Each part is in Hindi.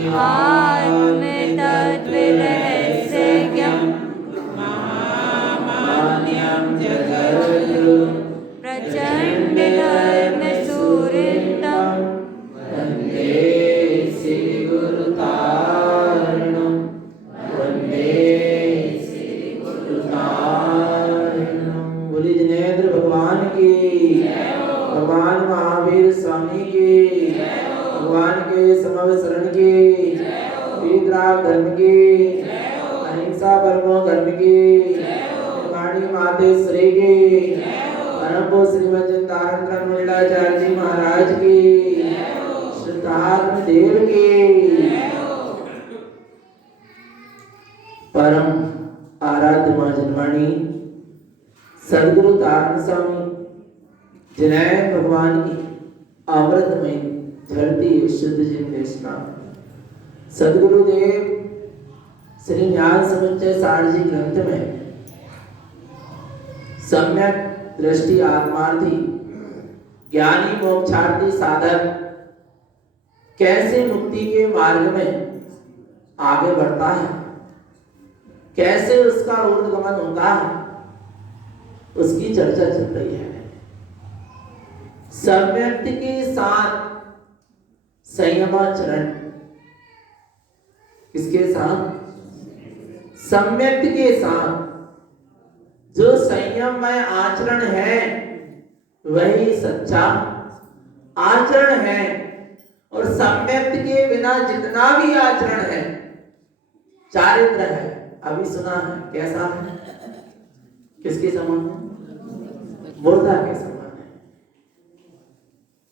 आत्मतत्त्वरहस्यज्ञं महामान्यं जगद्गुरु प्रचण्डधर्मसूरितं वन्दे श्रीगुरुतारणं वन्दे श्रीगुरुतारणं। बोलिए जिनेंद्र भगवान की, भगवान महावीर स्वामी की, भगवान के समव शरण की, वीतराग धर्म की, अहिंसा परमो धर्म की, वाणी मातेश्वरी की, परम श्रीमद चिंतारण ब्रह्मलीलाचार्य जी महाराज की, श्रद्धात्म देव की, परम आराध्य मां जनवाणी सदगुरु तारण स्वामी जिन्हें भगवान की अमृतमय धरती शुद्ध जिन्वेषणा सदगुरुदेव श्री ज्ञान समुच्चय सारजी ग्रंथ में सम्यक दृष्टि आत्मार्थी ज्ञानी मोक्षार्थी साधक कैसे मुक्ति के मार्ग में आगे बढ़ता है, कैसे उसका ऊर्ध्वगमन होता है, उसकी चर्चा चल रही है। सम्यक के साथ संयमाचरण, किसके साथ? सम्यक के साथ जो संयममय आचरण है वही सच्चा आचरण है, और सम्यक के बिना जितना भी आचरण है चारित्र है। अभी सुना है कैसा है, किसके समान है? मुर्दा के समान है।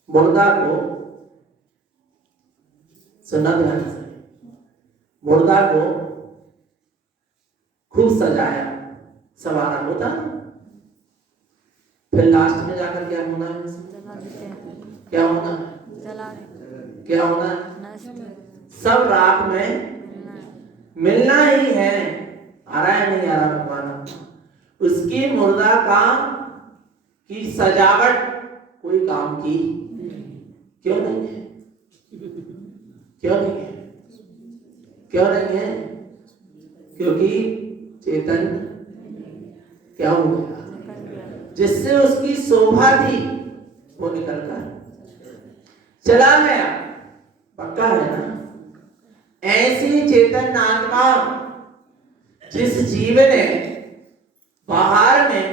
मुर्दा को सुना ध्यान से, मुर्दा को खूब सजाया सवारा होता, फिर लास्ट में जाकर क्या होना है? क्या होना है? क्या होना है? सब राख में मिलना ही है। आ रहा है नहीं आ रहा भगवान? उसकी मुर्दा का की सजावट कोई काम की क्यों नहीं है? क्यों नहीं है? क्यों नहीं है? क्योंकि चेतन क्या हो गया, जिससे उसकी शोभा थी वो निकल कर चला गया। पक्का है ना? ऐसी चेतन आत्मा जिस जीव ने बाहर में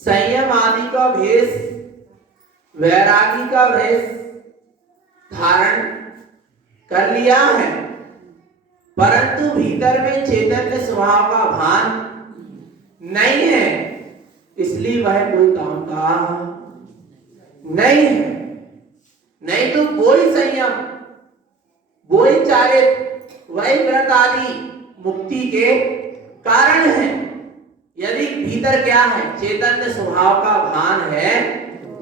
संयम आदि का भेष, वैरागी का भेष धारण कर लिया है, परंतु भीतर में चैतन्य स्वभाव का भान नहीं है, इसलिए वह कोई काम का नहीं है। नहीं तो कोई संयम, वही चारित्र, वही व्रत आदि मुक्ति के कारण है। यदि भीतर क्या है? चैतन्य स्वभाव का भान है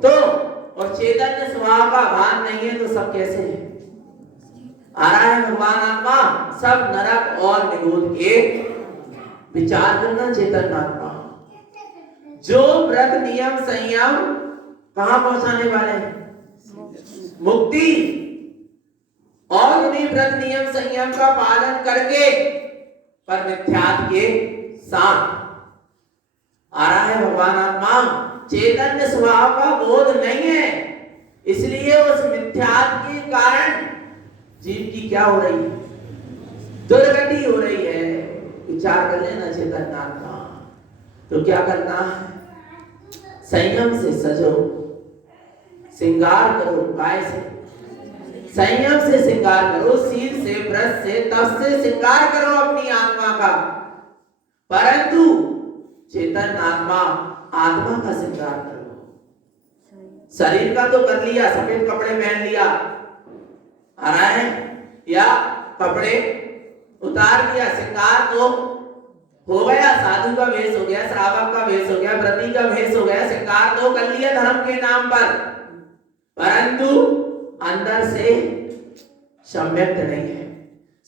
तो, और चैतन्य स्वभाव का भान नहीं है तो सब कैसे है? आ रहा है भगवान आत्मा सब नरक और निरोध के विचार करना। चेतन आत्मा जो व्रत नियम संयम कहां पहुंचाने वाले हैं? मुक्ति। और उन्हीं व्रत नियम संयम का पालन करके पर मिथ्यात्व के साथ आ रहा है भगवान आत्मा। चैतन्य स्वभाव का बोध नहीं है, इसलिए उस मिथ्यात्व के कारण जीव की क्या हो रही है? दुर्गति हो रही है। विचार कर लेना चेतन आत्मा। तो क्या करना है? संयम से सजो, श्रृंगार करो। काय से? संयम से श्रृंगार करो, शील से, ब्रश से, तप से श्रृंगार करो अपनी आत्मा का। परंतु चेतन आत्मा, आत्मा का श्रृंगार करो। शरीर का तो कर लिया, सफेद कपड़े पहन लिया, आ रहा है, या कपड़े उतार दिया, श्रृंगार तो हो गया, साधु का वेश हो गया, श्रावक का वेश हो गया, व्रती का वेश हो गया, श्रृंगार तो कर लिया धर्म के नाम पर, परंतु अंदर से सम्यक नहीं है,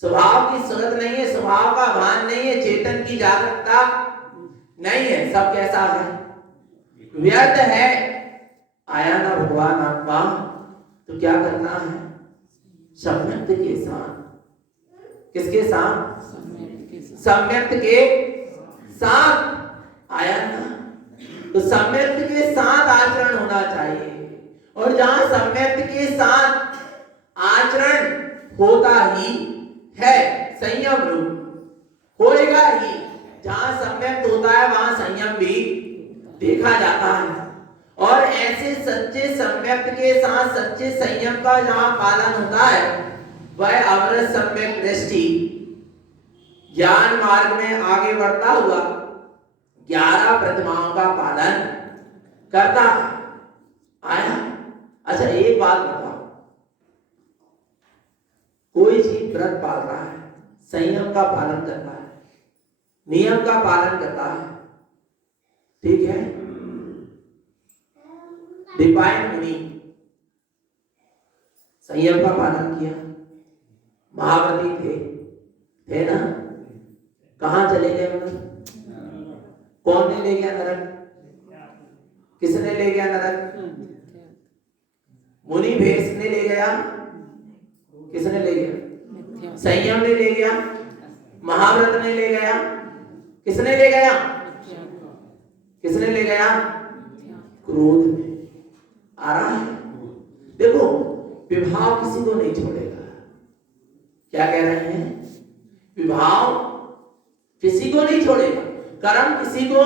स्वभाव की सूरत नहीं है, स्वभाव का भान नहीं है, चेतन की जागरूकता नहीं है। सब कैसा है? व्यर्थ है। आया ना भगवान आत्मा, तो क्या करना है? सम्यक्त के साथ। किसके साथ? सम्यक्त के साथ। आया ना? तो सम्यक्त के साथ आचरण होना चाहिए, और जहां सम्यक्त के साथ आचरण होता ही है, संयम रूप होएगा ही। जहां सम्यक्त होता है वहां संयम भी देखा जाता है। और ऐसे सच्चे सम्यक्त के साथ सच्चे संयम का जहां पालन होता है, वह अमृत सम्यक दृष्टि ज्ञान मार्ग में आगे बढ़ता हुआ 11 प्रतिमाओं का पालन करता है। आया? अच्छा, एक बात बताओ, कोई जीव व्रत पाल रहा है, संयम का पालन करता है, नियम का पालन करता है, ठीक है? दीपायन मुनि संयम का पालन किया, महाव्रती थे ना? कहां चले गए मुनि? कौन ने ले गया नरक? किसने ले गया नरक? मुनि भेष ने ले गया। किसने ले गया? संयम ने ले गया, महाव्रत ने ले गया। किसने ले गया? किसने ले गया? क्रोध ने। आ रहा है? देखो, विभाव किसी को नहीं छोड़ेगा। क्या कह रहे हैं? विभाव किसी को नहीं छोड़ेगा, कर्म किसी को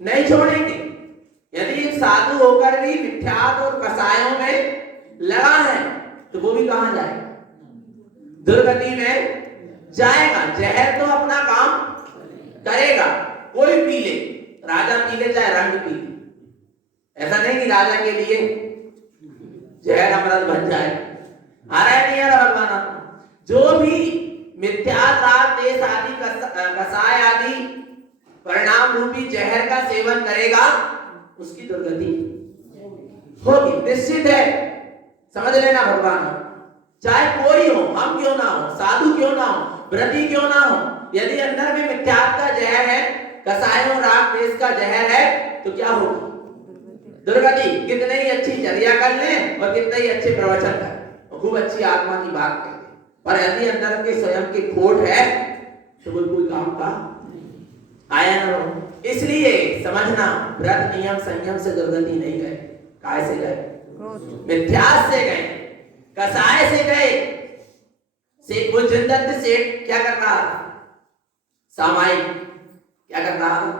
नहीं छोड़ेंगे। यदि एक साधु होकर भी मिथ्यात और कसायों में लगा है, तो वो भी कहां जाएगा? दुर्गति में जाएगा। जहर तो अपना काम करेगा, कोई पी ले, राजा पी ले चाहे रंग पी ले, ऐसा नहीं कि राजा के लिए जहर अमृत बन जाए। आ रहा है नहीं आ रहा भगवान? जो भी मिथ्याचार देश आदि कसाय आदि परिणाम रूपी जहर का सेवन करेगा, उसकी दुर्गति होगी, निश्चित है। समझ लेना भगवान, चाहे कोई हो, हम क्यों ना हो, साधु क्यों ना हो, व्रती क्यों ना हो, यदि अंदर में मिथ्यात्व का जहर है, कसायों राग देश का जहर है, तो क्या होगा? दुर्गति। कितने ही अच्छी चर्या कर लें और कितने ही अच्छे प्रवचन कर, खूब अच्छी आत्मा की बात करें, पर यदि अंदर के स्वयं के खोट है, तो वो कोई काम का आया ना हो। इसलिए समझना, व्रत नियम संयम से दुर्गति नहीं गए। काय से गए? मिथ्यास से गए, कसाय से गए। से वो जिंदत से क्या कर रहा था? सामायिक। क्या कर रहा था?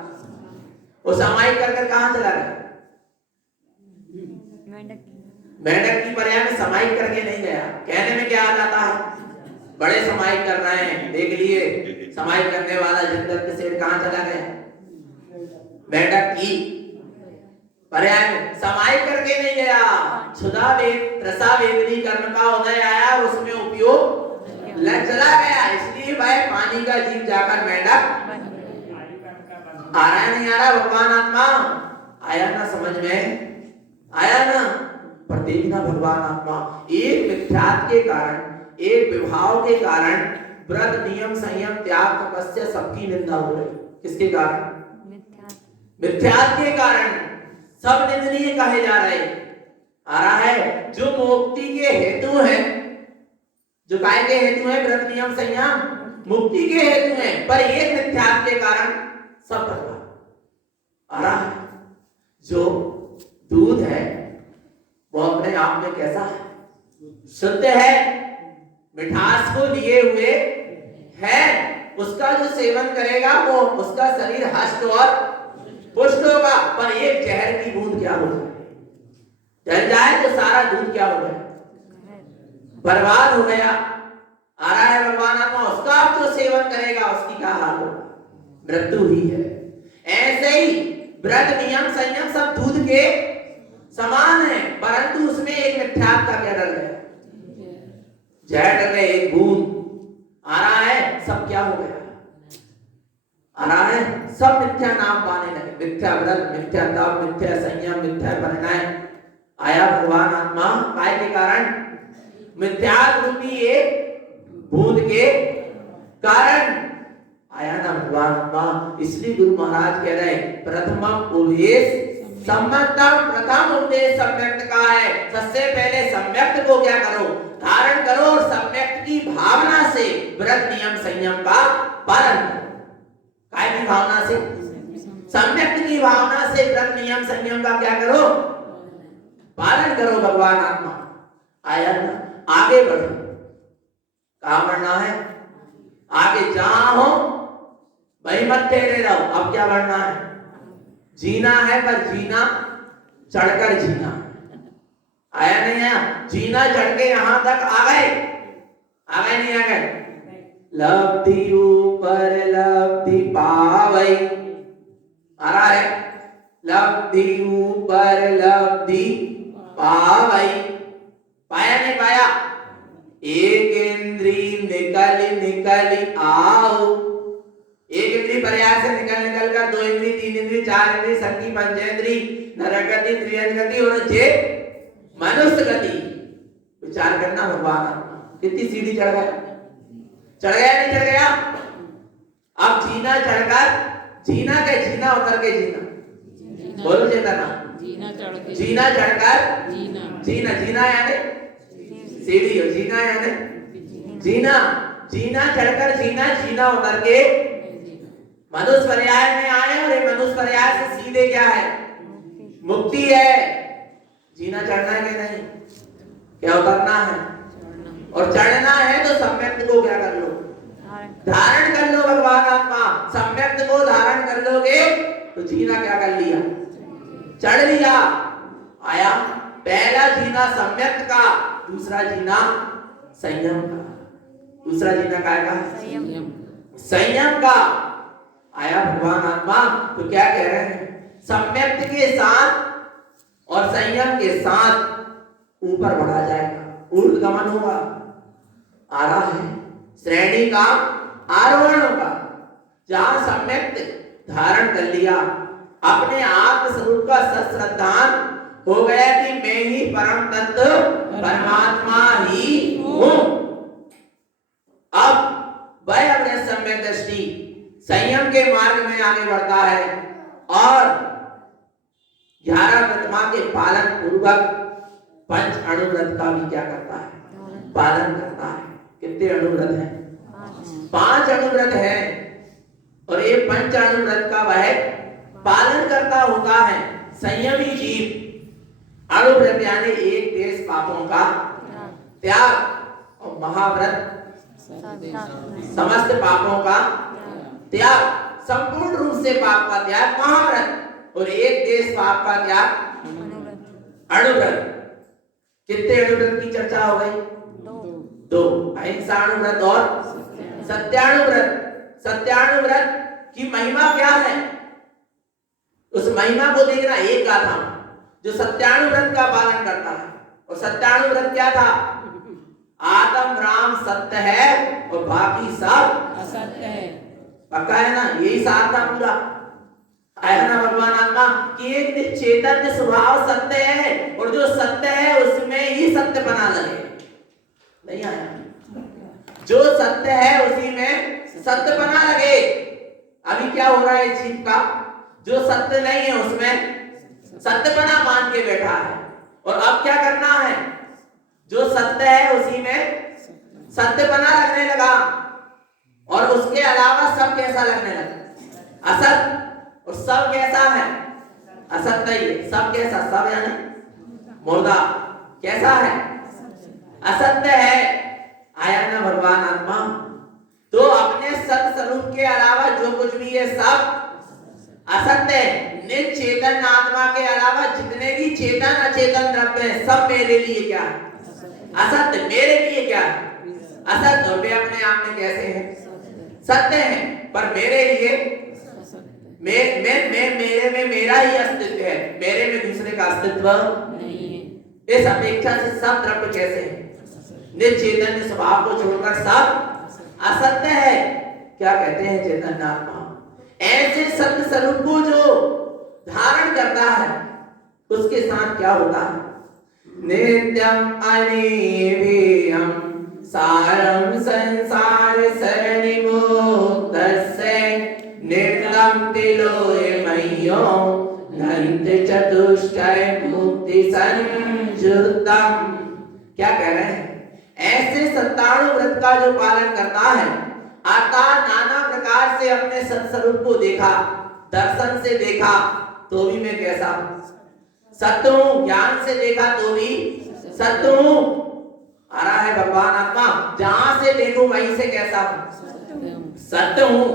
वो सामायिक कर कहां चला गया? मेंढक की पर्याय में सामायिक करके नहीं गया। कहने में क्या आ जाता है? बड़े सामायिक कर रहे हैं, देख लिए सामायिक करने वाला जिंदत सेठ कहां चला गया? मेंढक की पर्याय में सामायिक करके नहीं गया। क्षुधा वेद रसा वेदनी कर्म का उदय आया और उसमें उपयोग लग चला गया, इसलिए वह पानी का जीव जाकर मेंढक। आ रहा नहीं आ रहा भगवान आत्मा? आया ना समझ में? आया ना? पर देखना भगवान आत्मा एक मिथ्यात्व के कारण, एक विभाव के कारण व्रत नियम संयम त्याग तपस्या सबकी निंदा हो रही। किसके कारण? मिथ्यात्व के कारण सब निंदनीय कहे जा रहे। आ रहा है? जो मुक्ति के हेतु है, जो काय के हेतु है? व्रत नियम संयम मुक्ति के हेतु है, पर एक मिथ्यात्व के कारण सब बर्बाद। आ रहा है? जो दूध है वो अपने आप में कैसा है? शुद्ध है, मिठास को लिए हुए है। उसका जो सेवन करेगा वो उसका शरीर हष्ट और पुष्ट होगा। पर एक जहर की बूंद क्या हो जाए, जल जाए तो सारा दूध क्या हो गया? बर्बाद हो गया। आ रहा है भगवान आत्मा? उसका आप जो सेवन करेगा उसकी क्या हाल होगा? मृत्यु ही है। ऐसे ही व्रत नियम संयम सब दूध के समान है, परंतु उसमें एक मिथ्यात्व का क्या डर गया? जहर डर गए, एक बूंद। आ रहा है? सब क्या हो गया? आ रहा है? सब मिथ्या नाम पाने लगे। मिथ्या व्रत, मिथ्या तप, मिथ्या संयम, मिथ्या परिणय। आया भगवान आत्मा काय के कारण? मिथ्यात्व रूपी एक बूंद के कारण। आया ना भगवान आत्मा? इसलिए गुरु महाराज कह रहे प्रथमम उपदेश सम्यक्तम प्रथम उपदेश सम्यक्त का है। सबसे पहले सम्यक्त को क्या करो, धारण करो और सम्यक्त की भावना से व्रत नियम संयम का पालन करो। काय की भावना से, सम्यक्त की भावना से व्रत नियम संयम का क्या करो, पालन करो। भगवान आत्मा आया ना, आगे बढ़ो। कहां बढ़ना है, आगे जहां हो वही मत ठहरे रहो। अब क्या बढ़ना है, जीना है, पर जीना चढ़कर जीना। आया नहीं आया, जीना चढ़ के यहां तक आ गए नहीं आ गए। लब्धि ऊपर लब्धि पावई, आ रहा है, लब्धि ऊपर लब्धि पावई, पाया नहीं पाया। एक इंद्री निकली आओ, एक इंद्री प्रयास से निकल कर दो इंद्री, तीन इंद्री, चार इंद्री, संगी पंचेंद्री, नरगति, त्रियंगति और जे मनुष्य गति। विचार करना भगवान कितनी सीढ़ी चढ़ गया, नहीं चढ़ गया। अब जीना चढ़कर जीना के जीना उतर के जीना, बोलो चेतना, जीना चढ़कर जीना यानी सीढ़ी हो, जीना यानी जीना चढ़कर जीना उतर के मनुष्य पर्याय में आए। और ये मनुष्य पर्याय से सीधे क्या है, मुक्ति है। जीना चढ़ना है कि नहीं, क्या उतरना है, और चढ़ना है तो सम्यक्त को क्या कर लो, धारण कर लो। भगवान आत्मा सम्यक्त को धारण कर लोगे तो जीना क्या कर लिया, चढ़ लिया। आया पहला जीना सम्यक्त का, दूसरा जीना संयम का। दूसरा जीना क्या का, संयम का। आया भगवान आत्मा तो क्या कह रहे हैं, सम्यक्त के साथ और संयम के साथ ऊपर बढ़ा जाएगा, ऊर्ध्वगमन होगा। आ रहा है श्रेणी का आरोहण होगा। जहां सम्यक्त धारण कर लिया, अपने आत्म स्वरूप का श्रद्धान हो गया कि मैं ही परम तत्व परमात्मा ही हूं। अब वह अपने सम्यक दृष्टि संयम के मार्ग में आगे बढ़ता है और 11 प्रतिमा के पालन पूर्वक पंच अणुव्रत का भी क्या करता है, पालन करता है। कितने अणुव्रत हैं, 5 अणुव्रत है। और ये पंच अणुव्रत का वह पालन करता होता है संयमी जीव। अणुव्रत यानी एक देश पापों का त्याग और महाव्रत समस्त पापों का त्याग, संपूर्ण रूप से पाप का त्याग महाव्रत। और एक देश पाप का त्याग अणुव्रत। कितने अणुव्रत की चर्चा हो गई, 2, अहिंसा अणुव्रत और सत्याणुव्रत। सत्याणुव्रत की महिमा क्या है, उस महिमा को देखना। एक गाथा जो सत्याणुव्रत का पालन करता है, और सत्याणुव्रत क्या था, आत्म राम सत्य है और बाकी सब असत्य है। पक्का है ना, यही सार था पूरा। आया ना भगवान आत्मा कि एक चैतन्य स्वभाव सत्य है और जो सत्य है उसमें ही सत्य बना लगे। नहीं आया, जो सत्य है उसी में सत्य बना लगे। अभी क्या हो रहा है जीव का, जो सत्य नहीं है उसमें सत्य बना मान के बैठा है। और अब क्या करना है, जो सत्य है उसी में सत्य बना लगने लगा और उसके अलावा सब कैसा लगने लगा, असत। और सब कैसा है, असत नहीं है। सब कैसा, सब यानी मुर्दा, कैसा है, असत्य है। आया ना भगवान आत्मा, तो अपने सत स्वरूप के अलावा जो कुछ भी है सब असत्य है। निचेतन आत्मा के अलावा जितने भी चेतन अचेतन द्रव्य है सब मेरे लिए क्या है, असत्य। मेरे लिए क्या है, असत्य। और वे अपने आप में कैसे हैं, सत्य हैं। पर मेरे लिए मेरे में मेरा ही अस्तित्व है, मेरे में दूसरे का अस्तित्व नहीं है। इस अपेक्षा से सब द्रव्य कैसे हैं, निचेतन स्वभाव को छोड़कर सब असत्य है। क्या कहते हैं चेतन आत्मा, ऐसे सत्य स्वरूप को जो धारण करता है उसके साथ क्या होता है, नित्यम अनिवेयम सारम संसार सरनि मुक्तस्य नित्यम तिलोय मय्यो नंत चतुर् संयुक्तम। क्या कह रहे हैं? ऐसे 97 व्रत का जो पालन करता है, अर्थात नाना प्रकार से अपने सत्स्वरूप को देखा, दर्शन से देखा तो भी मैं कैसा हूं? सत्य हूं। ज्ञान से देखा तो भी सत्य हूं। आ रहा है भगवान आत्मा, जहां से देखो वहीं से कैसा हूं? सत्य हूं।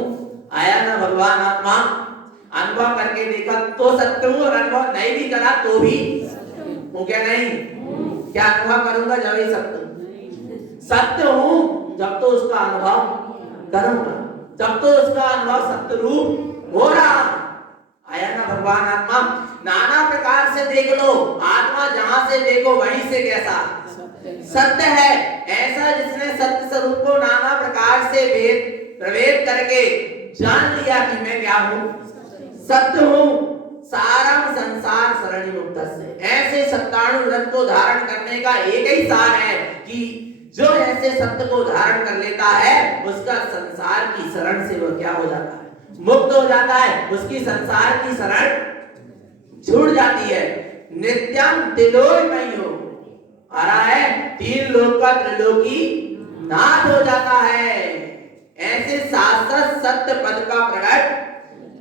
आया ना भगवान आत्मा, अनुभव करके देखा तो सत्य हूं, और अनुभव नहीं भी करा तो भी हूं। क्या नहीं? क्या अनुभव करूंगा जब ही सत्य सत्य हूं, जब तो उसका अनुभव करूंगा, जब तो उसका अनुभव सत्य रूप हो रहा। आया ना भगवान आत्मा, नाना प्रकार से देख लो, आत्मा जहां से देखो वहीं से कैसा सत्य है। ऐसा जिसने सत्य स्वरूप को नाना प्रकार से प्रवेद करके जान लिया कि मैं क्या हूं? सत्य हूं। सारम संसार सरणी मुक्त से। ऐसे 97 व्रत को धारण करने का एक ही सार है कि जो ऐसे सत्य को धारण कर लेता है, उसका संसार की शरण से वो क्या हो जाता है? मुक्त हो जाता है। उसकी संसार की शरण छूट जाती है। नित्यम तिलोमयो। आ रहा है, 3 लोक का त्रिलोकी नाथ हो जाता है। ऐसे शाश्वत सत्य पद का प्रकट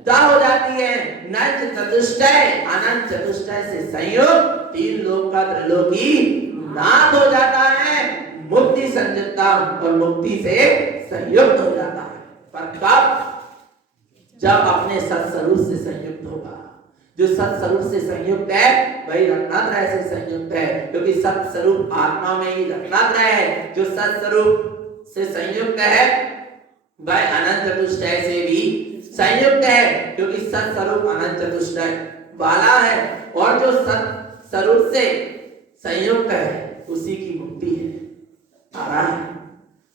हो जाती है। नच चतुष्टय अनंत चतुष्टय से संयोग 3 लोक का त्रिलोकी नाथ हो जाता है। मुक्ति संयुक्ता, और मुक्ति से संयुक्त हो जाता है। पर कब? जब अपने सत्स्वरूप से संयुक्त होगा। जो सत्स्वरूप से संयुक्त है वही रत्नात्रय से संयुक्त है, क्योंकि सत्स्वरूप आत्मा में ही रत्नात्रय है। जो सत्स्वरूप से संयुक्त है वह अनंत चतुष्टय से भी संयुक्त है, क्योंकि सत्स्वरूप अनंत चतुष्टय वाला है। और जो सत्स्वरूप से संयुक्त है उसी की मुक्ति है। आ रहा है,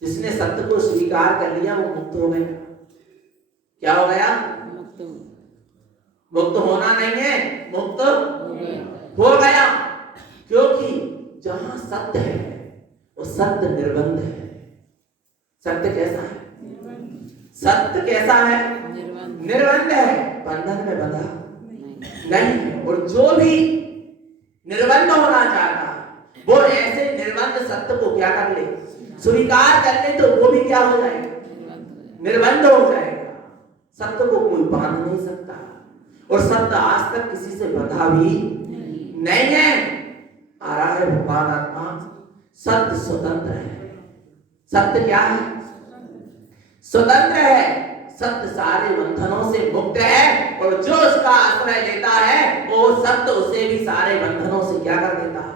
जिसने सत्य को स्वीकार कर लिया वो मुक्त हो गया। क्या हो गया? मुक्त होना नहीं है, मुक्त हो गया। क्योंकि जहां सत्य है वो सत्य निर्बंध है। सत्य कैसा है? सत्य कैसा है? निर्बंध है, बंधन में बंधा नहीं है। और जो भी निर्बंध होना चाहता वो ऐसे निर्बंध सत्य को क्या कर ले? स्वीकार कर ले, तो वो भी क्या हो जाएगा? निर्बंध हो जाएगा। सत्य को कोई बांध नहीं सकता, और सत्य आज तक किसी से बंधा भी नहीं है। आ रहा है भगवान आत्मा, सत्य स्वतंत्र है। सत्य क्या है? स्वतंत्र है। सत्य सारे बंधनों से मुक्त है, और जो उसका आश्रय लेता है वो सत्य उसे भी सारे बंधनों से क्या कर देता है?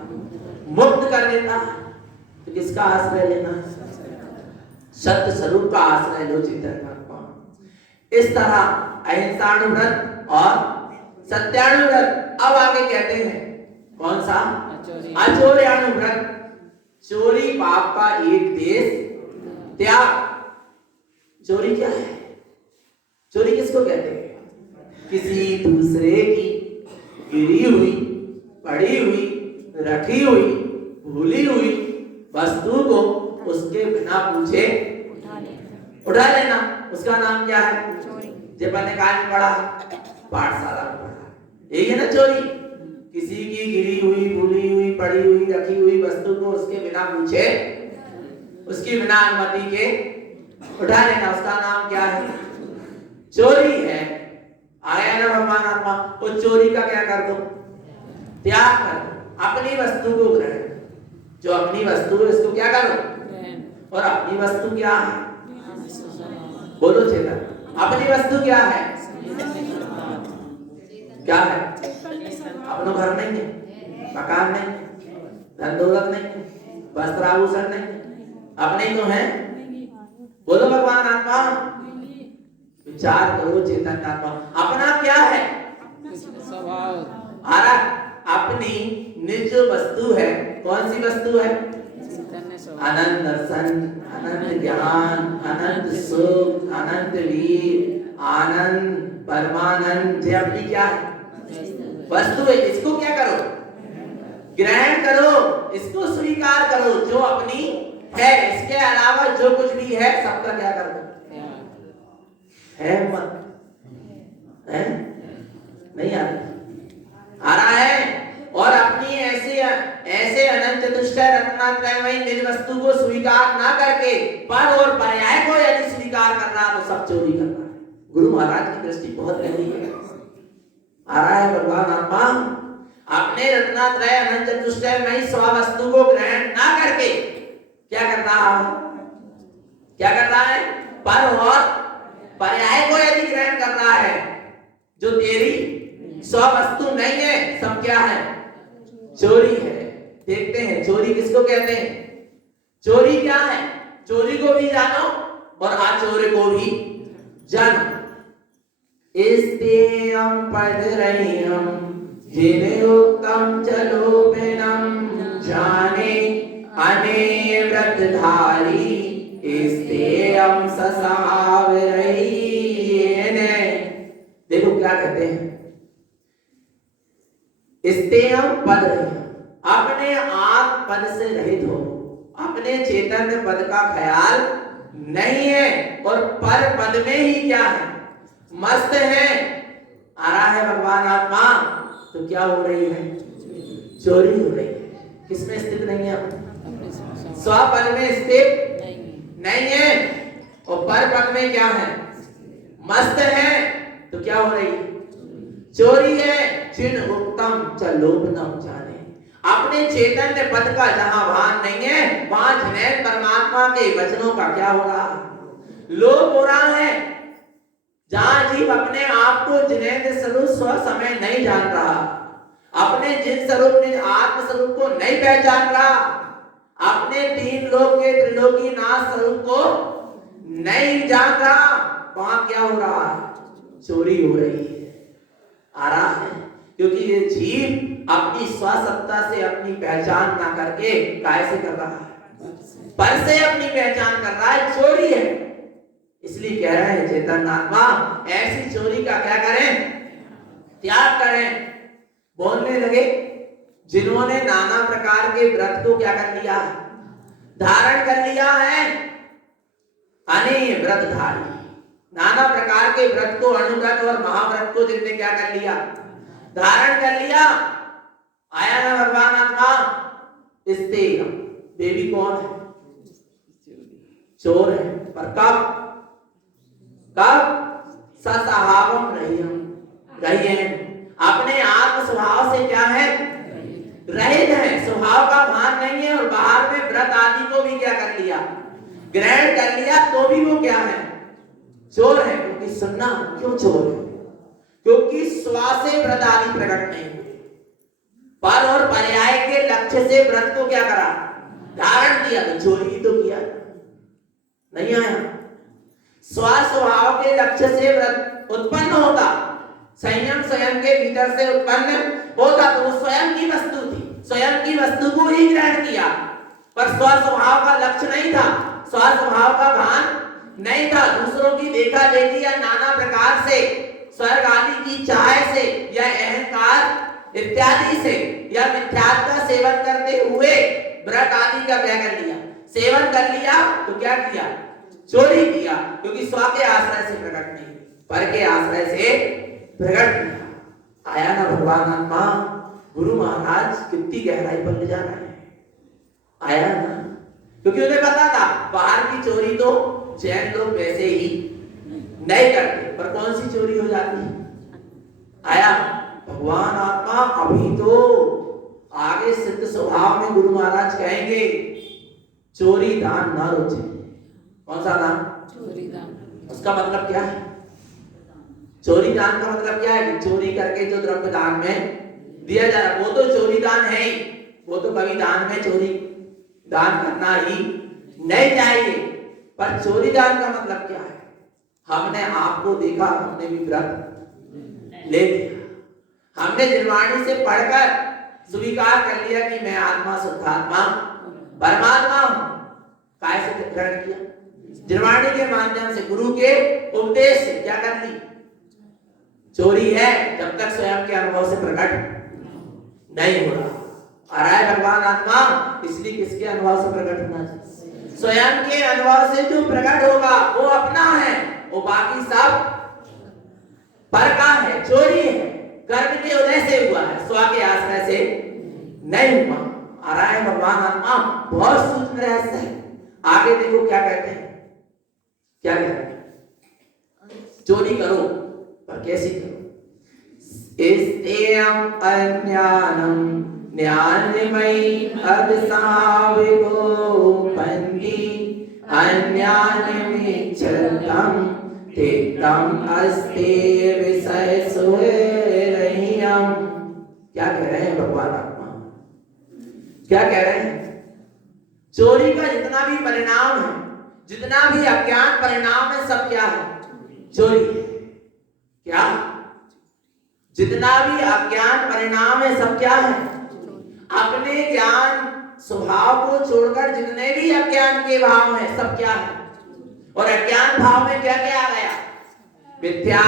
मुक्त कर देता है। तो किसका आश्रय लेना है? सत्य स्वरूप का आश्रय लो चित्तनात्मा। इस तरह अहिंसाणुव्रत और सत्याणुव्रत। अब आगे कहते हैं कौन सा? अचौर्याणुव्रत। चोरी पाप का एक देश त्याग। चोरी क्या है? चोरी किसको कहते हैं? किसी दूसरे की गिरी हुई, पड़ी हुई, रखी हुई, भूली हुई वस्तु को उसके बिना पूछे उठा लेना, उसका नाम क्या है? जब ने कहा पढ़ा, पाठशाला में पढ़ा, यही है ना चोरी। किसी की गिरी हुई, भूली हुई, पड़ी हुई, रखी हुई वस्तु को उसके बिना पूछे, उसकी बिना अनुमति के उठा लेना, उसका नाम क्या है? चोरी है। आया ना भगवान आत्मा, वो चोरी का क्या कर दो? त्याग कर दो। अपनी वस्तु को ग्रहण। जो अपनी वस्तु है उसको क्या करो? और अपनी वस्तु क्या है? बोलो चेतन, अपनी वस्तु क्या है? क्या है? अपना घर नहीं है, मकान नहीं है, धन दौलत नहीं है, वस्त्र आभूषण नहीं है, अपने तो है। बोलो भगवान आत्मा, विचार करो चेतन आत्मा, अपना क्या है? स्वभाव। अपनी निज वस्तु है। कौन सी वस्तु है? अनंत दर्शन, अनंत ज्ञान, अनंत सुख, अनंत वीर, आनंद, परमानंद। ये अपनी क्या है? वस्तु है। इसको क्या करो? ग्रहण करो, इसको स्वीकार करो जो अपनी है। इसके अलावा जो कुछ भी है सबका क्या कर दो? है मत है नहीं आ रहा है। और अपनी ऐसी रत्नात्रयमयी निज वस्तु को स्वीकार ना करके पर और पर्याय को यदि स्वीकार कर रहा तो सब चोरी कर रहा है। गुरु महाराज की दृष्टि बहुत गहरी है। आ रहा है भगवान आत्मा अपने रत्नात्रय अनंत चतुष्टयमयी स्ववस्तु को ग्रहण ना करके क्या कर रहा है? क्या कर रहा है? पर और पर्याय को यदि ग्रहण कर रहा है जो तेरी स्ववस्तु नहीं है, सब क्या है? चोरी है। देखते हैं चोरी किसको कहते हैं? चोरी क्या है? चोरी को भी जानो और आचोरे को भी जानो। इस्तेयं पदरहियं जिने उत्तम चलोपेनम जाने अने व्रतधारी इस्तेयं ससावरही। देखो क्या कहते हैं, इस्तेयं पदरहियं, अपने आप पद से रहित हो, अपने चैतन्य पद का ख्याल नहीं है और पर पद में ही क्या है? मस्त है। आ रहा है भगवान आत्मा तो क्या हो रही है? चोरी हो रही है। किसमें स्थित नहीं है? स्वपद में स्थित नहीं है और पर पद में क्या है? मस्त है। तो क्या हो रही है? चोरी है। चिन्ह उत्तम च लोभ न जाने, अपने चैतन्य पद का जहां भान नहीं है वहां जिनेन परमात्मा के वचनों का क्या हो रहा है? लोभ हो रहा है। जहां जीव अपने आप को जिनेन्द्र स्वरूप स्व समय नहीं जान रहा, अपने जिन स्वरूप निज आत्म स्वरूप को नहीं पहचान रहा, अपने तीन लोक के त्रिलोकी नाथ स्वरूप को नहीं जान रहा, वहां क्या हो रहा है? चोरी हो रही है। आ रहा है क्योंकि ये जीव अपनी स्वसत्ता से अपनी पहचान ना करके काय से कर रहा है? पर से अपनी पहचान कर रहा है। चोरी है। इसलिए कह रहे हैं चैतन्य आत्मा ऐसी चोरी का क्या करें? त्याग करें। बोलने लगे जिन्होंने नाना प्रकार के व्रत को क्या कर लिया? धारण कर लिया है। अनेय व्रतधारी, नाना प्रकार के व्रत को, अनुव्रत और महाव्रत को जिनने क्या कर लिया? धारण कर लिया। आया ना भगवान आत्मा? इस्तेयं, देवी कौन है? चोर है। पर कब? ससाहावम रहियं, अपने आत्म स्वभाव से क्या है? रहित है। स्वभाव का भान नहीं है और बाहर में व्रत आदि को भी क्या कर लिया? ग्रहण कर लिया। तो भी वो क्या है? चोर है। क्योंकि सुनना क्यों चोर है? क्योंकि स्व से व्रत आदि प्रकट नहीं हुए, पर और पर्याय के लक्ष्य से व्रत को क्या करा? धारण किया। तो चोरी तो किया नहीं आया। स्वभाव के लक्ष्य से व्रत उत्पन्न होता, संयम स्वयं के भीतर से उत्पन्न होता तो वो स्वयं की वस्तु थी, स्वयं की वस्तु को ही ग्रहण किया, पर स्वभाव का लक्ष्य नहीं था, स्वभाव का भान नहीं था। दूसरों की देखा देखी या नाना प्रकार से स्वर्ग आदि की चाह से या अहंकार इत्यादि से या मिथ्यात्व का सेवन करते हुए व्रत आदि का क्या कर लिया? सेवन कर लिया। तो क्या किया? चोरी किया। क्योंकि स्व के आश्रय से प्रकट नहीं, पर के आश्रय से प्रकट किया। आया ना भगवान आत्मा? गुरु महाराज कितनी गहराई पर ले जा रहे हैं। आया ना? क्योंकि उन्हें पता था बाहर की चोरी तो जैन लोग वैसे ही नहीं करते, पर कौन सी चोरी हो जाती है? आया भगवान आत्मा अभी तो आगे सिद्ध स्वभाव में गुरु महाराज कहेंगे चोरी दान न रोचे। कौन सा दान? चोरी दान। उसका मतलब क्या है? चोरी दान का मतलब क्या है? कि चोरी करके जो द्रव्य दान में दिया जा रहा है वो तो चोरी दान है ही। वो तो कभी दान में चोरी दान करना ही नहीं चाहिए। पर चोरी दान का मतलब क्या है? हमने आपको देखा, हमने भी व्रत ले लिया, हमने निर्वाणी से पढ़कर स्वीकार कर लिया कि मैं आत्मा शुद्धात्मा परमात्मा हूं। काय से ग्रहण किया? निर्वाणी के माध्यम से, गुरु के उपदेश से क्या कर ली? चोरी है जब तक स्वयं के अनुभव से प्रकट नहीं हो रहा। आ रहा है भगवान आत्मा? इसलिए किसके अनुभव से प्रकट होना चाहिए? स्वयं के अनुभव से जो प्रकट होगा वो अपना है, वो बाकी सब पर का है, चोरी है, कर्म के उदय से हुआ है, स्व के आश्रय से नहीं हुआ। आ रहा है भगवान आत्मा, बहुत सूक्ष्म रहस्य है। आगे देखो क्या कहते हैं, क्या कहते हैं, चोरी करो पर कैसी करो। इस्तेयम अज्ञानम ज्ञानमयी अदसाविगो बंदी अज्ञानमिच्छतम तेतम अस्ते विषय सुरहियम। क्या कह रहे हैं भगवान आत्मा, क्या कह रहे हैं? चोरी का जितना भी परिणाम है, जितना भी अज्ञान परिणाम है, सब क्या है? चोरी है। क्या? जितना भी अज्ञान परिणाम है सब क्या है? अपने ज्ञान स्वभाव को छोड़कर जितने भी अज्ञान के भाव हैं सब क्या है? और अज्ञान भाव में क्या क्या आ गया? मिथ्या,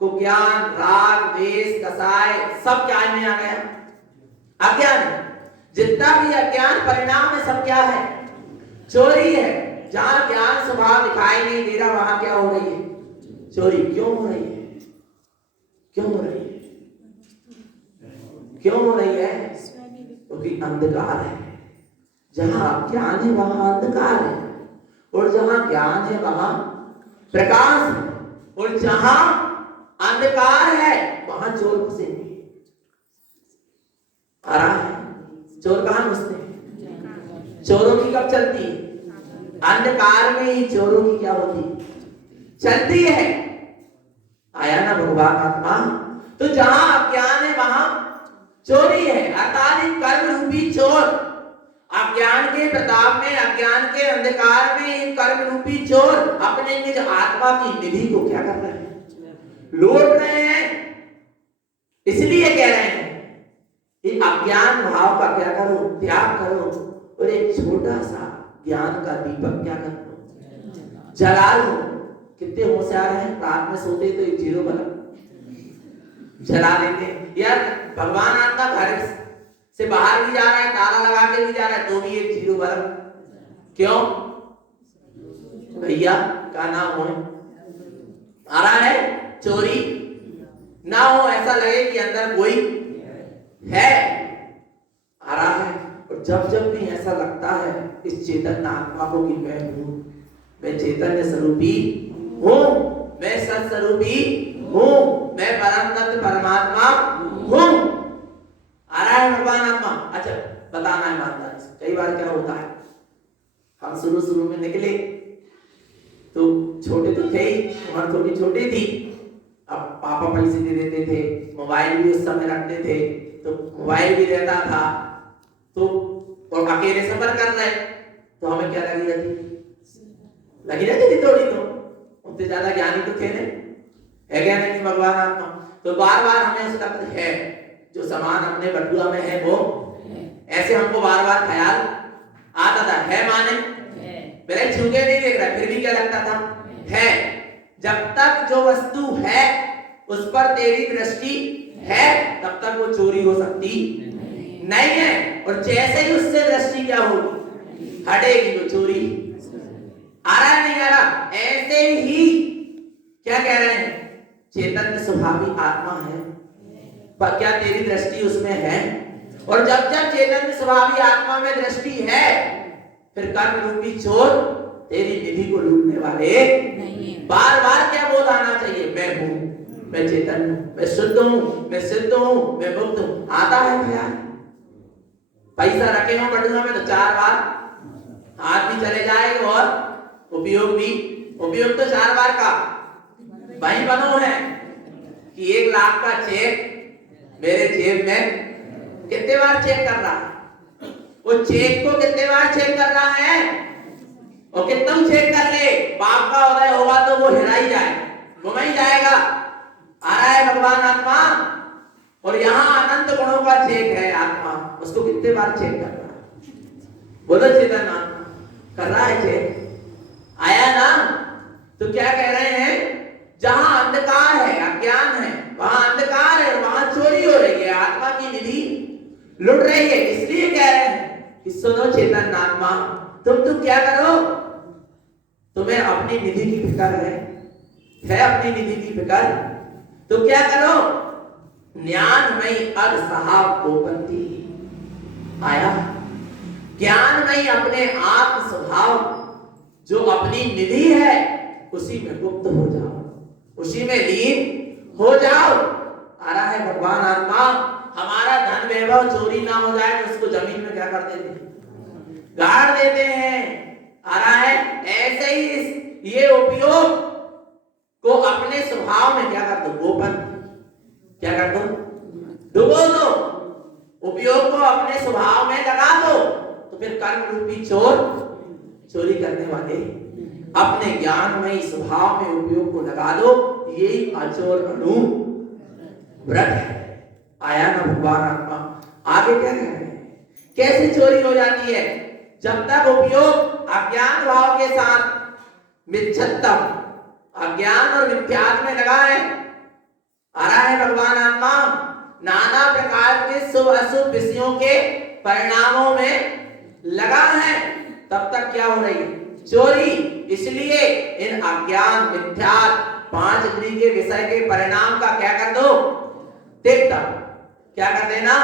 कुज्ञान, राग, द्वेष, कसाय, सब क्या में आ गया? अज्ञान। जितना भी अज्ञान परिणाम है सब क्या है? चोरी है। जहां ज्ञान स्वभाव दिखाई नहीं दे रहा वहां क्या हो रही है? चोरी। क्यों हो रही है? क्यों हो रही है? क्यों हो रही है? क्योंकि अंधकार है। जहां अज्ञान है वहां अंधकार है, और जहां ज्ञान है वहां प्रकाश है, और जहां अंधकार है वहां चोर घुसेंगे। आ रहा है? चोर कहां घुसते हैं? चोरों की कब चलती है? अंधकार में ही चोरों की क्या होती? चलती है। आया ना भगवान आत्मा? तो जहां अज्ञान है वहां चोरी है, अर्थात कर्म रूपी चोर। अज्ञान के प्रताप में, अज्ञान के अंधकार में कर्म रूपी चोर अपने निज आत्मा की निधि को क्या कर रहे हैं? लूट रहे हैं। इसलिए कह रहे हैं कि अज्ञान भाव का क्या करो? त्याग करो, और एक छोटा सा ज्ञान का दीपक क्या करो? जला लो। कितने होशियार हैं, रात में सोते तो एक जीरो बल्ब जला देते यार। भगवान आत्मा घर से बाहर भी जा रहा है, ताला लगा के भी जा रहा है, तो भी एक जीरो बल्ब। क्यों? भैया का नाम हो आ रहा है, चोरी ना हो, ऐसा लगे कि अंदर कोई है। आ रहा है। और जब जब भी ऐसा लगता है इस चेतन आत्मा को कि मैं हूं, मैं चैतन्य स्वरूपी हूं, मैं सत स्वरूपी हूं, मैं परम तत्व परमात्मा हूं। आ रहा है भगवान आत्मा। अच्छा, बताना है ईमानदारी से। कई बार क्या होता है, हम शुरू में निकले तो छोटे तो थे ही, उम्र थोड़ी छोटी थी। अब पापा पैसे दे देते थे, मोबाइल भी उस समय रखते थे, तो मोबाइल भी रहता था, तो और अकेले सफर कर रहे, तो हमें क्या लगी रहती थी थोड़ी, तो उनसे ज्यादा ज्ञानी तो थे नहीं, है क्या नहीं भगवान आत्मा? तो बार बार हमें उसका है जो सामान अपने बटुआ में है वो ऐसे हमको बार बार ख्याल आता था। है माने मेरे छूके नहीं देख रहा, फिर भी क्या लगता था? है। जब तक जो वस्तु है उस पर तेरी दृष्टि है तब तक वो चोरी हो सकती नहीं है, और जैसे ही उससे दृष्टि क्या होगी? हटेगी, वो चोरी। आ रहा है नहीं आ रहा? ऐसे ही क्या कह रहे हैं? चैतन्य स्वभावी आत्मा है, पर क्या तेरी दृष्टि उसमें है? और जब जब चैतन्य स्वभावी आत्मा में दृष्टि है, फिर कर्म रूपी चोर तेरी निधि को लूटने वाले नहीं। बार बार क्या बोल आना चाहिए? मैं हूं, मैं चैतन्य हूं, मैं शुद्ध हूं, मैं सिद्ध हूं, मैं मुक्त हूं। आता है ख्याल? पैसा रखे हो बटुआ में तो 4 बार हाथ भी चले जाएगा, और उपयोग तो 4 बार का भाई बनो है कि 1 लाख का चेक मेरे जेब में कितने बार चेक कर रहा है? वो चेक को कितने बार चेक कर रहा है? और कितना चेक कर ले, पाप का उदय होगा तो वो हिला ही जाए, घुमा ही जाएगा। आ रहा है भगवान आत्मा, और यहाँ अनंत गुणों का चेक है आत्मा, उसको कितने बार चेक कर रहा है? बोलो चेतन आत्मा कर रहा है चेक। आया ना? तो क्या कह रहे हैं? जहां अंधकार है, अज्ञान है, वहां अंधकार है, वहां चोरी हो रही है, आत्मा की निधि लुट रही है। इसलिए कह रहे हैं कि सुनो चेतन आत्मा, तुम क्या करो? तुम्हें अपनी निधि की फिक्र है अपनी निधि की फिक्र, तो क्या करो? ज्ञानमयी अग सहाब गोपंती, आया। ज्ञान में ही अपने आत्म स्वभाव जो अपनी निधि है उसी में गुप्त हो जाओ, उसी में लीन हो जाओ। आ रहा है भगवान आत्मा, हमारा धन वैभव चोरी ना हो जाए तो उसको जमीन में क्या कर देते हैं, गाड़ देते हैं। आ रहा है ऐसे ही ये उपयोग को अपने स्वभाव में क्या कर दो, गोपन क्या कर दो, डुबो दो। उपयोग को अपने स्वभाव में लगा दो तो फिर कर्म रूपी चोर चोरी करने वाले अपने ज्ञानमयी स्वभाव में उपयोग को लगा दो। यही अचोर अनुव्रत है। आया ना भगवान आत्मा। आगे क्या कह रहे हैं, कैसे चोरी हो जाती है, जब तक उपयोग अज्ञान भाव के साथ मिथ्यत्व अज्ञान और मिथ्यात्व में लगा है। आ रहा है भगवान आत्मा, नाना प्रकार के शुभ अशुभ विषयों के परिणामों में लगा है, तब तक क्या हो रही है, चोरी। इसलिए इन अज्ञान मिथ्यात्व 5 इंद्रिय के विषय के परिणाम का क्या कर दो, त्याग। क्या कर देना,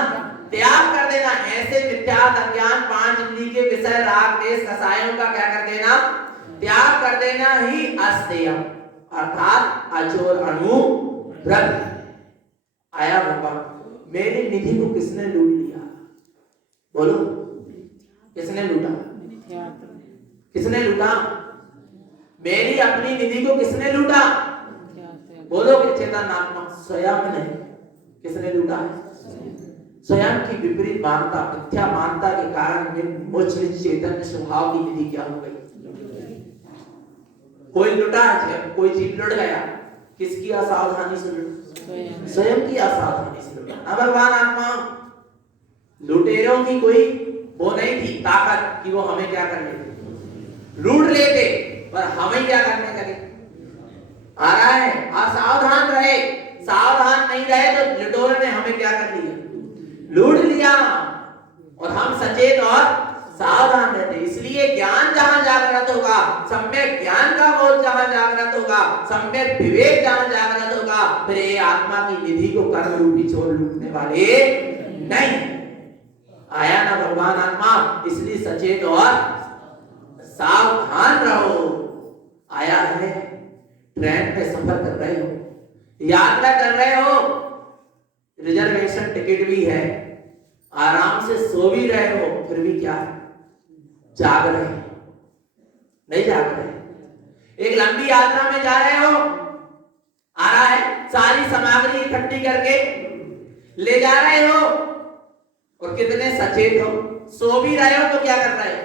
त्याग कर देना। ऐसे मिथ्यात्व अज्ञान 5 इंद्रिय के विषय राग द्वेष कसायों का क्या कर देना, त्याग कर देना ही अस्तेय अर्थात अचोर अनुव्रत। आया बाबा, मेरी निधि को किसने लूट लिया, बोलो किसने लूटा, किसने लूटा, मेरी अपनी निधि को किसने लूटा, बोलो कि चेतन आत्मा स्वयं ने। किसने लूटा है, स्वयं की विपरीत मानता मिथ्या मानता के कारण मुझ चैतन्य स्वभाव की निधि क्या हो गई, कोई लुटा, कोई चीज लुट गया, किसकी असावधानी से लुटा, स्वयं की असावधानी से लुटा। भगवान आत्मा लुटेरों की कोई वो नहीं थी ताकत कि वो हमें क्या कर लेते, लूट लेते, पर हमें क्या करने लगे। आ रहा है असावधान रहे, सावधान नहीं रहे तो लुटेरों ने हमें क्या कर लिया, लूट लिया। और हम सचेत और सावधान रहते, इसलिए ज्ञान जहां जागृत होगा, सम्यक ज्ञान का बोध जहां जागृत होगा, सम्यक विवेक जहां जागृत होगा, फिर ये आत्मा की निधि को कर्म रूपी चोर लूटने वाले नहीं। आया ना भगवान आत्मा, इसलिए सचेत और सावधान रहो। आया है ट्रेन में सफर कर रहे हो, यात्रा कर रहे हो, रिजर्वेशन टिकट भी है, आराम से सो भी रहे हो, फिर भी क्या है, जाग रहे हो, नहीं जाग रहे। एक लंबी यात्रा में जा रहे हो, आ रहा है सारी सामग्री इकट्ठी करके ले जा रहे हो, और कितने सचेत हो, सो भी रहे हो तो क्या कर रहे हो,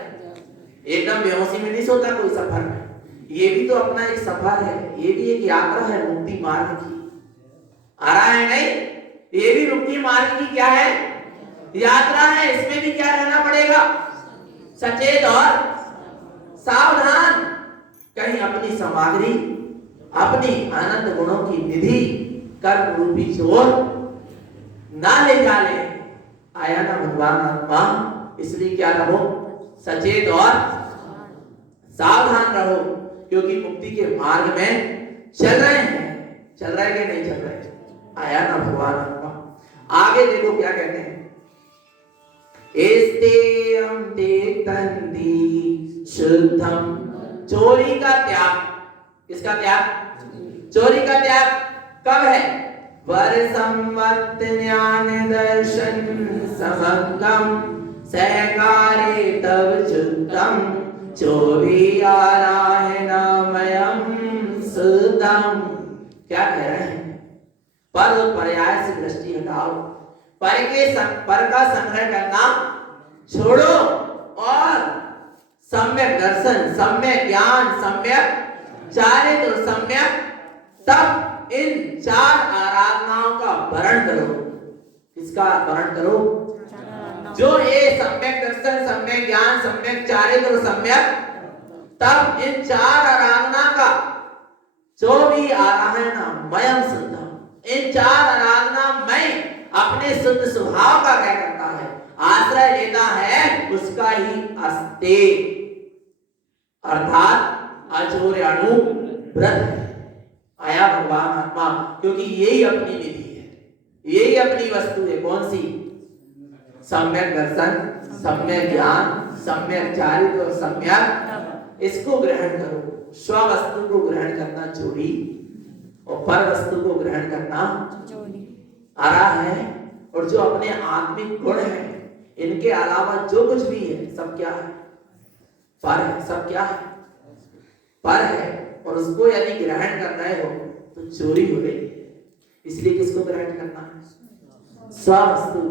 एकदम बेहोशी में नहीं सोता कोई सफर में। ये भी तो अपना एक सफर है, ये भी एक यात्रा है मुक्ति मार्ग की। आ रहा है नहीं, ये भी मुक्ति मार्ग की क्या है, यात्रा है। इसमें भी क्या रहना पड़ेगा, सचेत और सावधान, कहीं अपनी सामग्री अपनी आनंद गुणों की निधि कर्म रूपी चोर ना ले जा ले। आया ना भगवान आत्मा, इसलिए क्या रहो, सचेत और सावधान रहो, क्योंकि मुक्ति के मार्ग में चल रहे हैं, चल रहे कि नहीं चल रहे। आया ना भगवान आत्मा। आगे देखो क्या कहते हैं, एस्तेयं तेक्तन्ति शुद्धम, चोरी का त्याग। किसका त्याग, चोरी का त्याग कब है, वर्षंवत् ज्ञान दर्शन समग्रम सहकारे तव शुद्धम चोरी आराहनामयम शुद्धम। क्या कह रहे हैं, पर और पर्याय से दृष्टि हटाओ, पर का संग्रह करना छोड़ो, और सम्यक दर्शन, सम्यक ज्ञान, सम्यक चारित्र, सम्यक तप, इन 4 आराधनाओं का वर्ण करो। किसका वर्ण करो, जो ये सम्यक दर्शन, सम्यक ज्ञान, सम्यक चारित्र और सम्यक तप, इन 4 आराधना का जो भी आराधना मयम शुद्धम, इन 4 आराधना में अपने शुद्ध स्वभाव का क्या करता है, आश्रय लेता है, उसका ही अस्ते अर्थात अचोर अनुव्रत है। आया भगवान आत्मा, क्योंकि यही अपनी निधि है, यही अपनी वस्तु है। कौन सी, सम्यक दर्शन, सम्यक ज्ञान, सम्यक चारित्र और सम्यक इसको ग्रहण करो। स्ववस्तु को ग्रहण करना चोरी और पर वस्तु को ग्रहण करना चोरी आ रहा है। और जो अपने आत्मिक गुण है, इनके अलावा जो कुछ भी है सब क्या है? पर है। सब क्या है? पर है। और उसको यदि ग्रहण कर रहे हो तो चोरी हो रही है। इसलिए किसको ग्रहण करना है? स्ववस्तु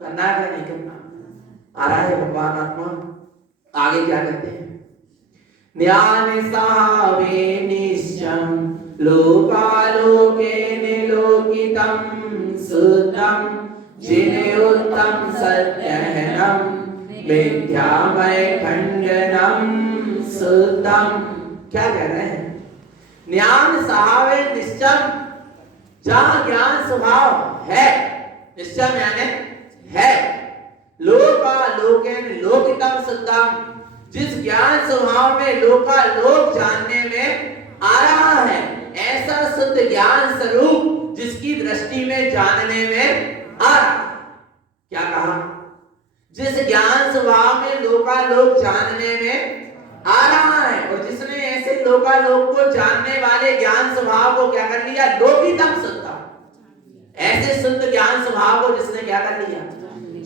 करना है या नहीं करना? आ रहा है भगवान आत्मा। आगे क्या कहते हैं? ज्ञान सावे निश्चम लोकालोके निलोकितम सुतम जिने उत्तम सत्यहनम मिथ्यामय खंडनम सुतम। क्या कह रहे हैं? ज्ञान सावे निश्चम, जहां ज्ञान स्वभाव है, निश्चय यानी है, लोकालोकेन लोकितम सुतम, जिस ज्ञान स्वभाव में लोका लोक जानने में आ रहा है, ऐसा शुद्ध ज्ञान स्वरूप जिसकी दृष्टि में जानने में आ रहा है। क्या कहा? जिस ज्ञान स्वभाव में लोका लोक जानने में आ रहा है, और जिसने ऐसे लोका लोक को जानने वाले ज्ञान स्वभाव को क्या कर लिया? लोकितम सुतम। ऐसे शुद्ध ज्ञान स्वभाव को जिसने क्या कर लिया?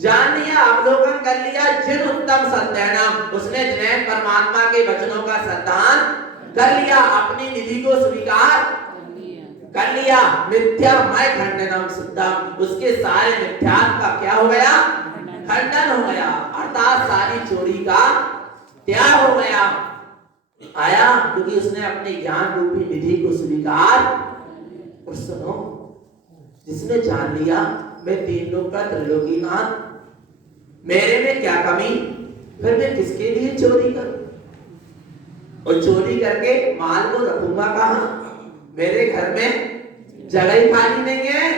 जान लिया, अवलोकन कर लिया। जिन उत्तम सत्यानाम, उसने जिन्हें परमात्मा के वचनों का सत्यान कर लिया, अपनी निधि को स्वीकार कर लिया। मिथ्यामय खंडनम सुतम, उसके सारे मिथ्यात्व का क्या हो गया? खंडन हो गया, अर्थात सारी चोरी का त्याग हो गया। आया क्योंकि उसने अपने ज्ञान रूपी निधि को स्वीकार। और सुनो, जिसने जान लिया मैं तीन लोक का त्रिलोकीनाथ, मेरे में क्या कमी, फिर मैं किसके लिए चोरी करूं? और चोरी करके माल को रखूंगा कहां? मेरे घर में जगह ही खाली नहीं है,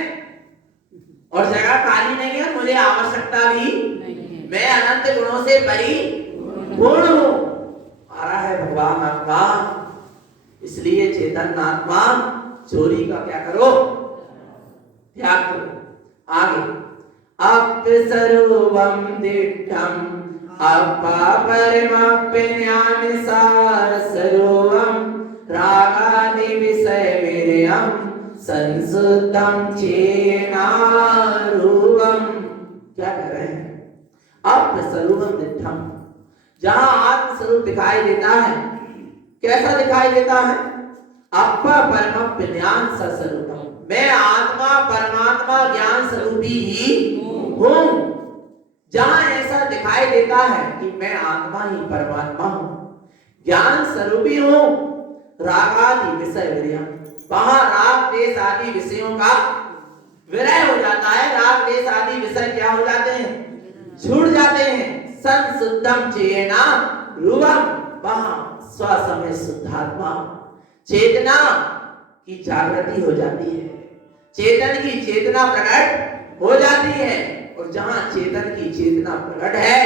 और जगह खाली नहीं है, मुझे आवश्यकता भी नहीं। मैं अनंत गुणों से परिपूर्ण हूं। आ रहा है भगवान आत्मा। इसलिए चेतन आत्मा चोरी का क्या करो? त्याग करो। आगे सर्वम दिट्ठम अपरमप्यज्ञानसार सर्वम रागादि विषय विरयम संसुतम चेनारूपम। क्या कह रहे हैं? सर्वम दिट्ठम, जहां आत्म स्वरूप दिखाई देता है, कैसा दिखाई देता है? अपरमप्य ज्ञान स्वरूपम, मैं आत्मा परमात्मा ज्ञान स्वरूपी ही हूं। जहां ऐसा दिखाई देता है कि मैं आत्मा ही परमात्मा हूं, ज्ञान स्वरूपी हूं, रागादि विषय विरयम, वहां राग द्वेष आदि विषयों का विरय हो जाता है। राग द्वेष आदि विषय क्या हो जाते हैं? छूट जाते हैं। संसुद्धम चेना रूपम, वहां स्वसमय शुद्धात्मा चेतना की जागृति हो जाती है, चेतन की चेतना प्रकट हो जाती है। और जहां चेतन की चेतना प्रकट है,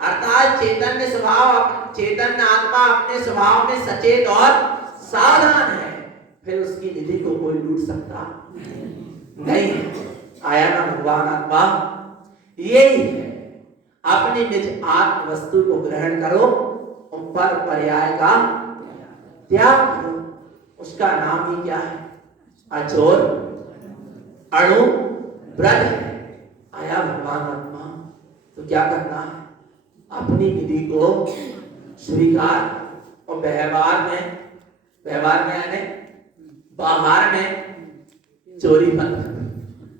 अर्थात चैतन्य स्वभाव, चैतन्य आत्मा अपने स्वभाव में सचेत और सावधान है, फिर उसकी निधि को कोई लूट सकता नहीं। आया ना भगवान आत्मा? यही है, अपनी निज आत्म वस्तु को ग्रहण करो और पर पर्याय का त्याग करो। उसका नाम ही क्या है? अचोर अणु व्रत है। आया भगवान आत्मा। तो क्या करना है? अपनी निधि को स्वीकार, और व्यवहार में यानी बाहर में चोरी मत।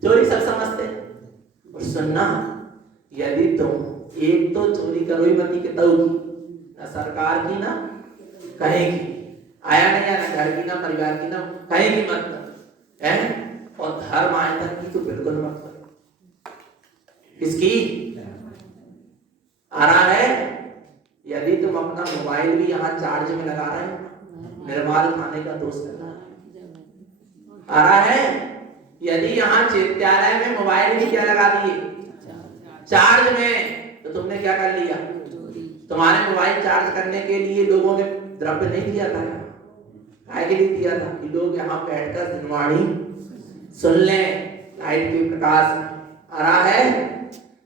चोरी सब समझते हैं। और सुनना, यदि तुम एक तो चोरी करो ही मत, कि ना सरकार की ना कहीं की, आया नहीं आना, घर की ना परिवार की ना कहीं की मत है। और धर्म आयतन की तो बिल्कुल मत करो। किसकी? आ रहा है, यदि तुम अपना मोबाइल भी यहाँ चार्ज में लगा रहे हो, निर्माल खाने का दोष लगा आ रहा है। यदि यहाँ चैत्यालय में मोबाइल भी क्या लगा दिए चार्ज में, तो तुमने क्या कर लिया? तुम्हारे मोबाइल चार्ज करने के लिए लोगों ने द्रव्य नहीं दिया था, काय के लिए दिया था? कि लोग यहाँ बैठकर दिनवाणी सुन लें लाइट के प्रकाश। आ रहा है,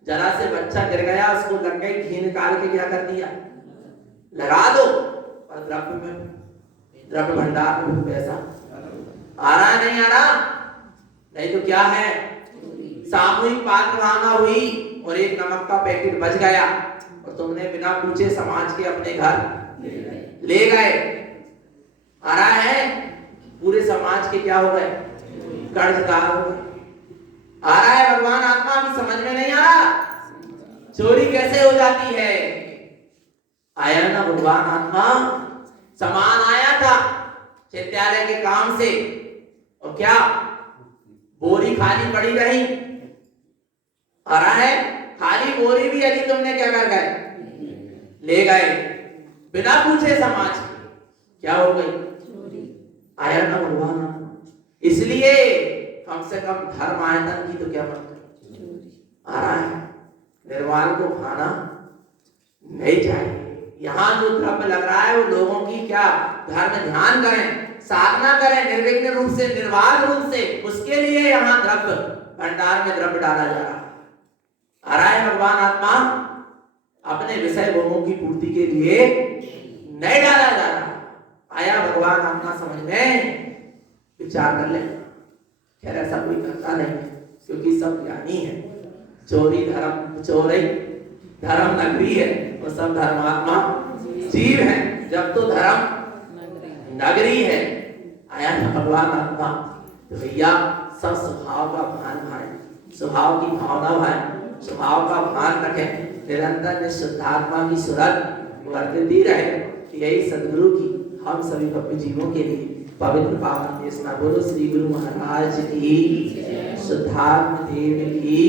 जरा से बच्चा गिर गया, उसको लग गई, घी निकाल के क्या कर दिया, लगा दो। और द्रव्य भंडार में पैसा आ रहा है, नहीं आ रहा? नहीं तो क्या है, सामूहिक पात्र भावना हुई और एक नमक का पैकेट बच गया और तुमने बिना पूछे समाज के अपने घर ले गए। आ रहा है, पूरे समाज के क्या हो गए, कर्जदार हो गए। आ रहा है भगवान आत्मा, भी समझ में नहीं आ रहा चोरी कैसे हो जाती है। आया ना भगवान आत्मा, सामान आया था चैत्यालय के काम से और क्या बोरी खाली पड़ी रही। आ रहा है, खाली बोरी भी यदि तुमने क्या कर गए, ले गए बिना पूछे समाज के, क्या हो गई, आया ना भगवान आत्मा। इसलिए कम से कम धर्म आयतन की तो क्या बात आ रहा है, निर्वाण को खाना नहीं चाहिए। यहाँ जो द्रव्य लग रहा है वो लोगों की क्या धर्म ध्यान करें, साधना करें निर्विघ्न रूप से, निर्वाध रूप से, उसके लिए यहाँ द्रव्य भंडार में द्रव्य डाला जा रहा है। आ रहा है भगवान आत्मा, अपने विषय भोगों की पूर्ति के लिए नहीं डाला जा रहा। आया भगवान आत्मा समझ में, विचार कर ले। खैर ऐसा कोई करता नहीं क्योंकि सब ज्ञानी है। चोरी धर्म, चोरी धर्म नगरी है, वो सब धर्मात्मा जीव है, जब तो धर्म नगरी है। आया था भगवान आत्मा, तो भैया सब स्वभाव का भान भाए, स्वभाव की भावना भाए, स्वभाव का भान रखें, निरंतर निःशुद्धात्मा की सुरत वर्तती रहे। यही सदगुरु की हम सभी भव्य जीवों के लिए पवित्र पावन देशना। बोलो श्री गुरु महाराज की, शुद्धात्म देव की।